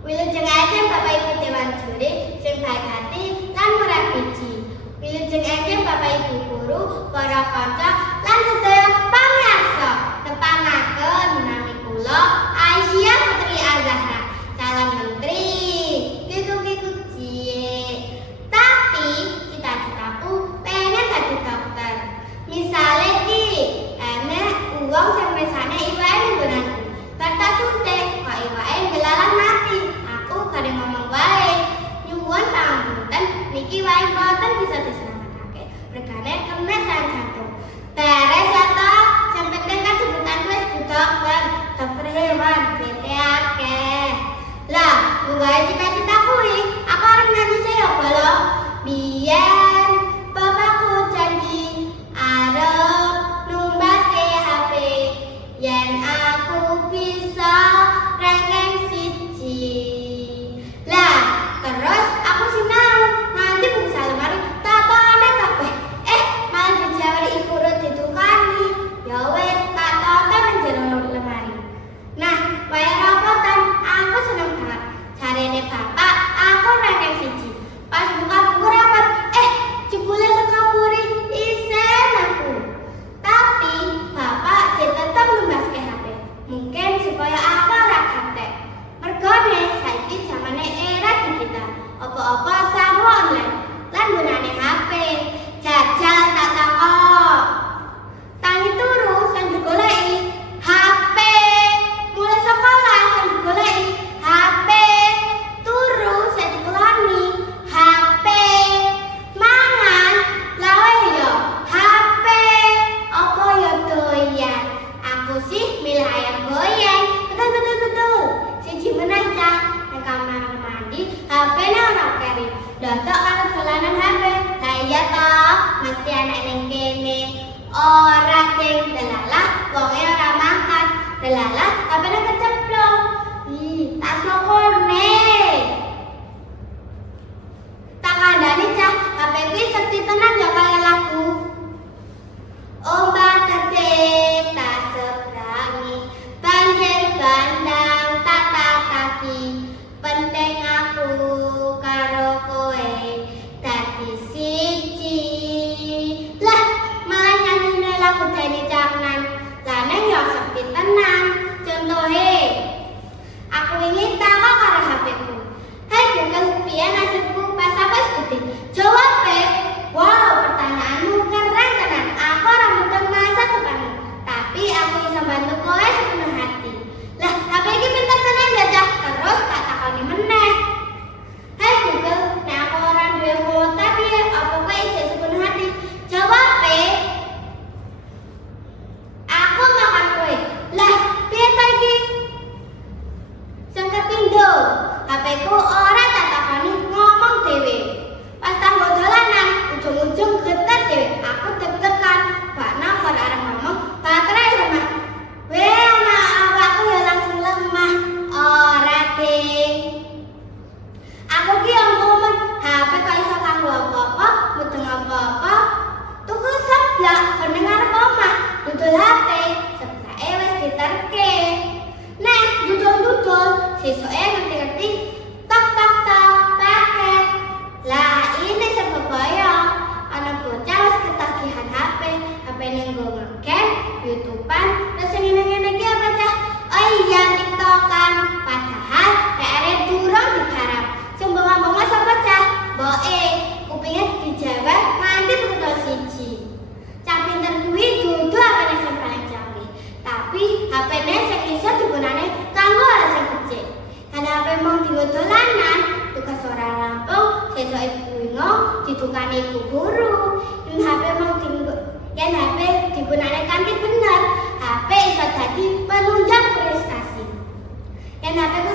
Wilujeng ajeng Bapak Ibu Dewan Juri sing baik hati lan murah biji. Wilujeng ajeng Bapak Ibu guru, para kanca lan sedaya pamirsa. Tepangaken nami kula Aisyah Putri Azahra, calon menteri. Kikuk-kikuk cie. Tapi cita-citaku pengen dadi dokter. Misale ki, enek uang sing resane iwake nggonanku. Bar tak suntik kok iwake ngelalah mati. Aku kadang ngomong wae, nyuwun pangapunten niki wae mboten bisa diselametake. Regane kena sarang jantung. Beres ya toh, sing penting kan sebutanku wis dokter, dokter hewan, bete akeh. Lah, nggawe cita-cita kuwi, aku arep nyanyi saya bolo. Biyen bapakku janji arep numbaske HP yen aku bisa ranking siji. Lah, terus aku sinau nanti buku lemari tatone kabeh. Malah dijawari ibu urut ditukani. Ya wis, tak toto nang jero lemari. Nah, wayah robotan aku seneng banget. Jarene bapak, aku ranking siji. Pas buka buku rapat, jebule saka mburi isen aku. Tapi bapak tetep numbaske HP. Mungkin supaya aku ora gaptek. Mergone saiki zamane era digital. Apa-apa sarwa online. Lan gunane HP. Jajal tak takok. Tangi turu sing digoleki HP. Mulai sekolah sing digoleki HP. Turu sing dikeloni HP. Mangan lawe yo HP. Apa yo doyan. Aku sih milih ayam goyang. Betul. Siji meneh cah nang kamar mandi, HP-ne ora keri. Dontok karo dolanan HP. Lah iya toh, mesti anak ning kene. Ora ding delalah, wonge ora makan. Delalah, HP-ne kecemplung. Tak sokone. Tak kandhani cah, HP kuwi sekti tenan ya kaya lagu. Ombak gede tak seberangi, banjir bandang tak kaki. Penting aku karo kowe dadi siji. Lah, malah nyanyine lagu Denny Caknan. Lah neng ya sepi tenan. Contohe, aku ingin takok karo HP-ku. Hai Google, piye nasibku pas wis gede? Jawab wow, pertanyaanmu keren tenan. Aku ora mudeng masa depanmu, tapi aku bisa bantu kowe sepenuh hati. Lah, HP iki pinter tenan ya, Cah. Terus tak takoni meneh. Hai Google, nek aku ora duwe kuota piye? Apa kowe ijek sepenuh hati? Jawab aku makan kowe. Lah, piye ta iki? Sing kapindho, HP-ku ora tak takoni ngomong dhewe. Pas tanggo dolanan, ujung-ujung getar dhewe. Aku deg-degan, bak nafar arep ngomong, baterai lemah. Anak awakku ya langsung lemah. Ora ding. Aku ki yang ngomong, HP kok iso kanggo apa-apa, mudeng apa-apa. Tuku seblak, bening arep omah, dudul HP, seblake wis diterke. Nah, dudul-dudul, sesuke ngerti-ngerti, tok paket. Lah, ini sebab bahaya. Anak bocah wis ketagihan HP ning nggo ngeken, YouTube-an, terus ngene-ngene iki apa cah? Oh iya, TikTok-an. Padahal PR-e durung digarap. Sing mbok-mbok sapa cah? Mboke, kupinge dijawab nganti botol siji. Cah pinter kuwi dudu HP-ne sing paling canggih. Tapi HP-ne sing iso digunakne kanggo hal sing becik. Kan HP mung dienggo dolanan, tugas ora rampung, sesuke bunga ditukani ibu guru. Yen HP digunakne kanthi bener, HP iso dadi penunjang prestasi. Yen HP ku